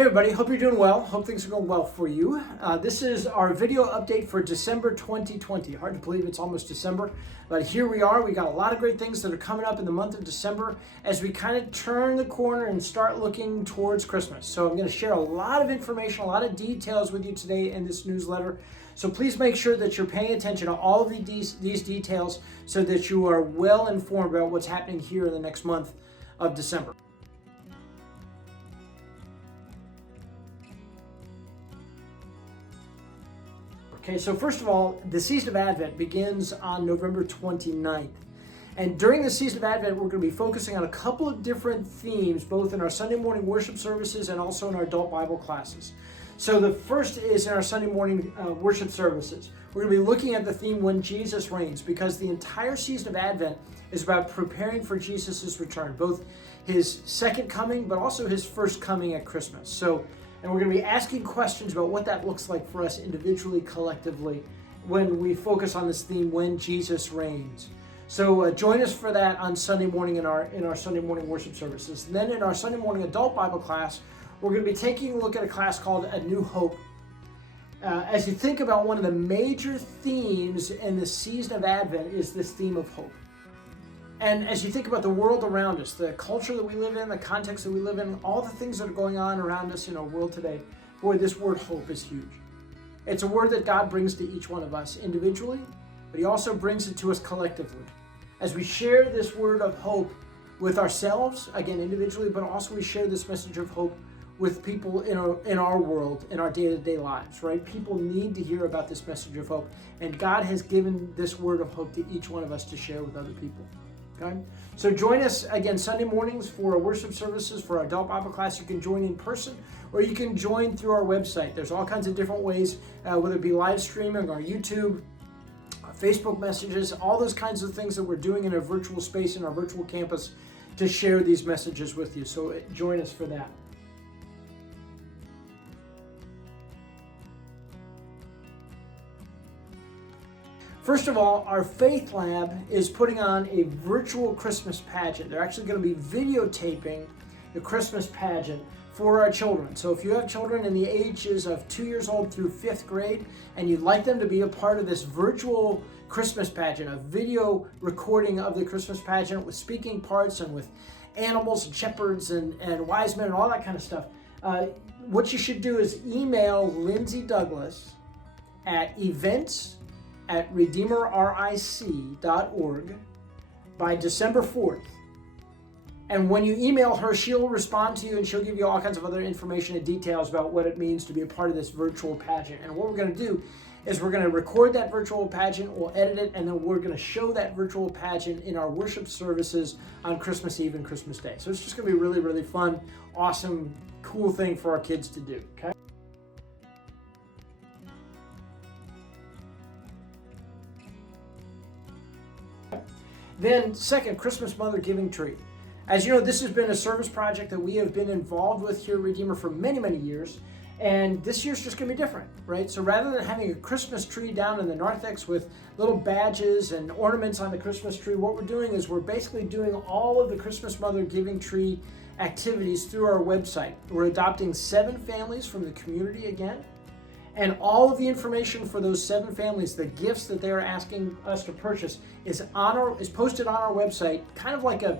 Hey everybody, hope you're doing well. Hope things are going well for you. This is our video update for December 2020. Hard to believe it's almost December, but here we are. We got a lot of great things that are coming up in the month of December as we kind of turn the corner and start looking towards Christmas. So I'm going to share a lot of information, a lot of details with you today in this newsletter. So please make sure that you're paying attention to all of these details so that you are well informed about what's happening here in the next month of December. Okay, so first of all, the season of Advent begins on November 29th. And during the season of Advent, we're going to be focusing on a couple of different themes, both in our Sunday morning worship services and also in our adult Bible classes. So the first is in our Sunday morning worship services. We're going to be looking at the theme, When Jesus Reigns, because the entire season of Advent is about preparing for Jesus' return, both his second coming, but also his first coming at Christmas. And we're going to be asking questions about what that looks like for us individually, collectively, when we focus on this theme, When Jesus Reigns. So join us for that on Sunday morning in our Sunday morning worship services. And then in our Sunday morning adult Bible class, we're going to be taking a look at a class called A New Hope. As you think about one of the major themes in the season of Advent is this theme of hope. And as you think about the world around us, the culture that we live in, the context that we live in, all the things that are going on around us in our world today, boy, this word hope is huge. It's a word that God brings to each one of us individually, but he also brings it to us collectively. As we share this word of hope with ourselves, again, individually, but also we share this message of hope with people in our world, in our day-to-day lives, right? People need to hear about this message of hope, and God has given this word of hope to each one of us to share with other people. Okay? So join us again Sunday mornings for our worship services, for our adult Bible class. You can join in person or you can join through our website. There's all kinds of different ways, whether it be live streaming or YouTube, Facebook messages, all those kinds of things that we're doing in a virtual space, in our virtual campus, to share these messages with you. So join us for that. First of all, our Faith Lab is putting on a virtual Christmas pageant. They're actually going to be videotaping the Christmas pageant for our children. So if you have children in the ages of 2 years old through 5th grade and you'd like them to be a part of this virtual Christmas pageant, a video recording of the Christmas pageant with speaking parts and with animals and shepherds and wise men and all that kind of stuff, what you should do is email Lindsay Douglas at events@redeemerric.org by December 4th. And when you email her, she'll respond to you and she'll give you all kinds of other information and details about what it means to be a part of this virtual pageant. And what we're going to do is we're going to record that virtual pageant, we'll edit it, and then we're going to show that virtual pageant in our worship services on Christmas Eve and Christmas Day. So it's just going to be a really, really fun, awesome, cool thing for our kids to do. Okay? Then second, Christmas Mother Giving Tree. As you know, this has been a service project that we have been involved with here at Redeemer for many, many years. And this year's just going to be different, right? So rather than having a Christmas tree down in the narthex with little badges and ornaments on the Christmas tree, what we're doing is we're basically doing all of the Christmas Mother Giving Tree activities through our website. We're adopting 7 families from the community again. And all of the information for those 7 families, the gifts that they're asking us to purchase, is posted on our website, kind of like a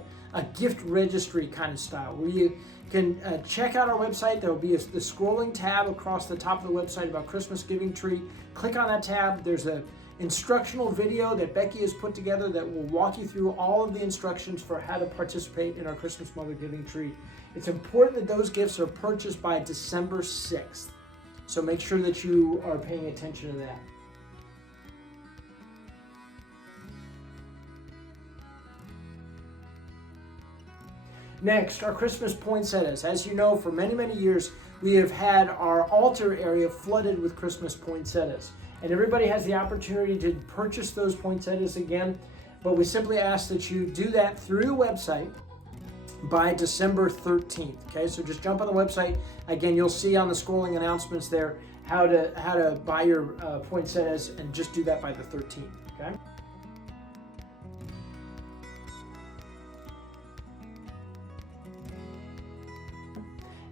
gift registry kind of style, where you can check out our website. There will be the scrolling tab across the top of the website about Christmas Giving Tree. Click on that tab. There's an instructional video that Becky has put together that will walk you through all of the instructions for how to participate in our Christmas Mother Giving Tree. It's important that those gifts are purchased by December 6th. So make sure that you are paying attention to that. Next, our Christmas poinsettias. As you know, for many, many years, we have had our altar area flooded with Christmas poinsettias. And everybody has the opportunity to purchase those poinsettias again, but we simply ask that you do that through the website by December 13th. Okay, so just jump on the website. Again, you'll see on the scrolling announcements there how to buy your poinsettias, and just do that by the 13th. Okay.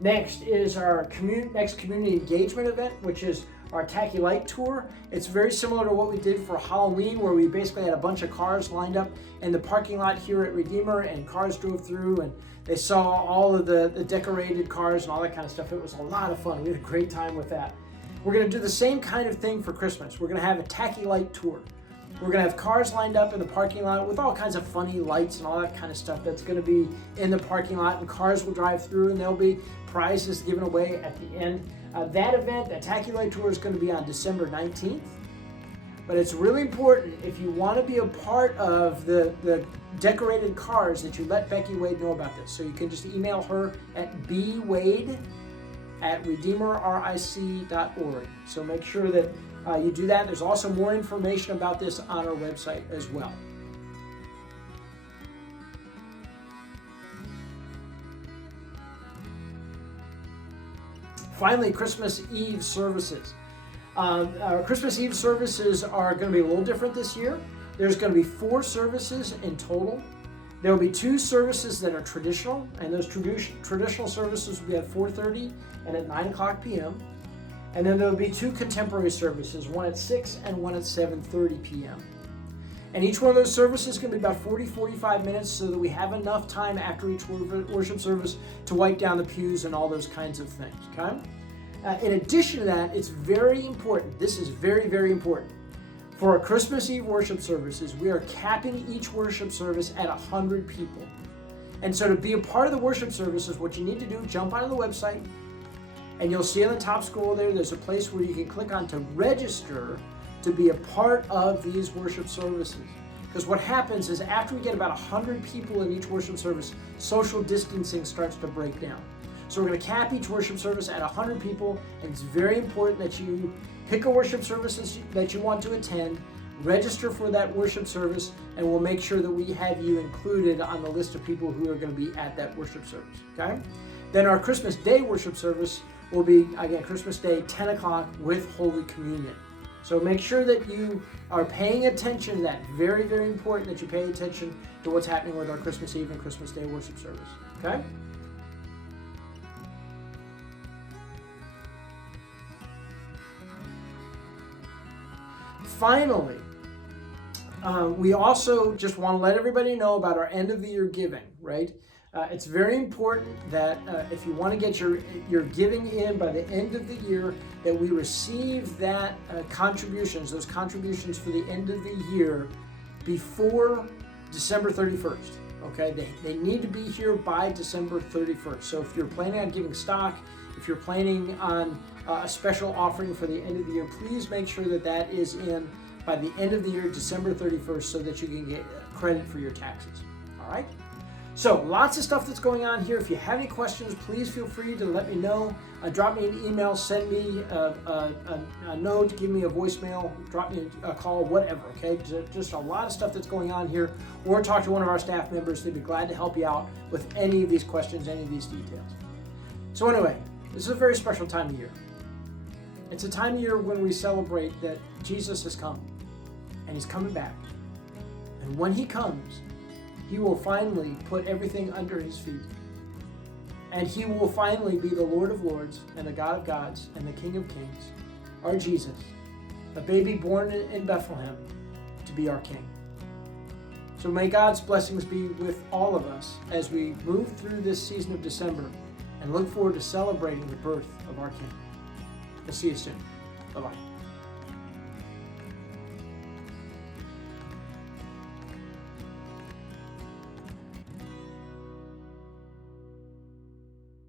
Next is our next community engagement event, which is our Tacky Light Tour. It's very similar to what we did for Halloween, where we basically had a bunch of cars lined up in the parking lot here at Redeemer, and cars drove through and they saw all of the decorated cars and all that kind of stuff. It was a lot of fun. We had a great time with that. We're going to do the same kind of thing for Christmas. We're going to have a Tacky Light Tour. We're going to have cars lined up in the parking lot with all kinds of funny lights and all that kind of stuff that's going to be in the parking lot, and cars will drive through and there'll be prizes given away at the end. That event, the Tacky Light Tour, is going to be on December 19th. But it's really important, if you want to be a part of the decorated cars, that you let Becky Wade know about this. So you can just email her at bwade@redeemerric.org. So make sure that you do that. There's also more information about this on our website as well. Finally, Christmas Eve services. Our Christmas Eve services are going to be a little different this year. There's going to be 4 services in total. There will be 2 services that are traditional, and those traditional services will be at 4:30 and at 9 o'clock p.m. And then there will be 2 contemporary services, one at 6 and one at 7:30 p.m. And each one of those services is going to be about 40-45 minutes, so that we have enough time after each worship service to wipe down the pews and all those kinds of things, okay? In addition to that, it's very important, this is very, very important. For our Christmas Eve worship services, we are capping each worship service at 100 people. And so to be a part of the worship services, what you need to do, jump onto the website, and you'll see on the top scroll there's a place where you can click on to register to be a part of these worship services. Because what happens is, after we get about 100 people in each worship service, social distancing starts to break down. So we're going to cap each worship service at 100 people, and it's very important that you pick a worship service that you want to attend, register for that worship service, and we'll make sure that we have you included on the list of people who are going to be at that worship service, okay? Then our Christmas Day worship service will be, again, Christmas Day, 10 o'clock with Holy Communion. So make sure that you are paying attention to that. Very, very important that you pay attention to what's happening with our Christmas Eve and Christmas Day worship service, okay? Finally, we also just want to let everybody know about our end of the year giving, right? It's very important that if you want to get your giving in by the end of the year, that we receive that those contributions for the end of the year before December 31st, okay? They need to be here by December 31st. So if you're planning on giving stock, if you're planning on a special offering for the end of the year, please make sure that that is in by the end of the year, December 31st, so that you can get credit for your taxes, all right? So lots of stuff that's going on here. If you have any questions, please feel free to let me know. Drop me an email, send me a note, give me a voicemail, drop me a call, whatever, okay? Just a lot of stuff that's going on here. Or talk to one of our staff members. They'd be glad to help you out with any of these questions, any of these details. So anyway, this is a very special time of year. It's a time of year when we celebrate that Jesus has come, and he's coming back. And when he comes, he will finally put everything under his feet. And he will finally be the Lord of Lords and the God of Gods and the King of Kings, our Jesus, a baby born in Bethlehem, to be our King. So may God's blessings be with all of us as we move through this season of December and look forward to celebrating the birth of our King. We'll see you soon. Bye-bye.